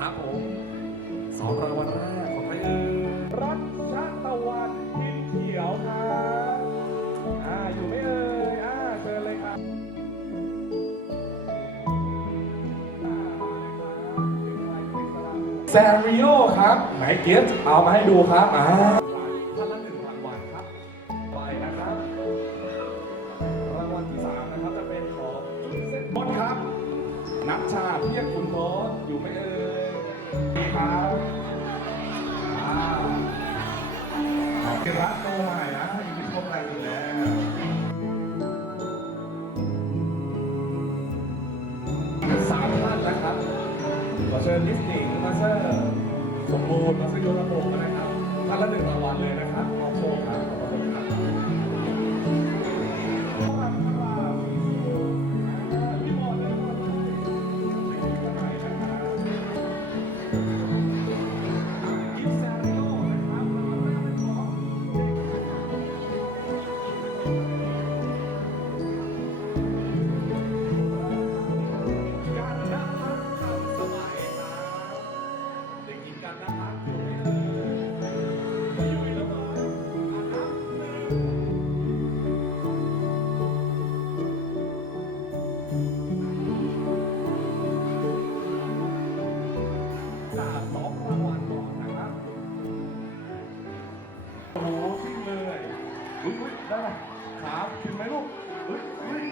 ครับผมสองรางวัลแรกของใครเอ่ยรัชตะวันพินเขียวครับอ่าอยู่ไม่เอ่ยอ่าเจอเลยครับแซริโอครับไหนเกียรเอามาให้ดูครับอ่าท่านละหนึ่งรางวัลครับไปนะครับรางวัลที่สามนะครับจะเป็นขอจุดเส้นมดครับนัชชาเพียรคุณมดอยู่ไม่เอ่ย สามท่านนะครับ ขอเชิญมิสหนิงมาเซอร์สมบูรณ์มาเซอร์โยระบบนะครับท่านละหนึ่งรางวัลเลยนะครับขอบโชคครับขอบคุณครับการ โอ้โหขึ้นเลยอุ้ยอุ้ยได้ไหมครับขึ้นไหมลูกอุ้ยอุ้ย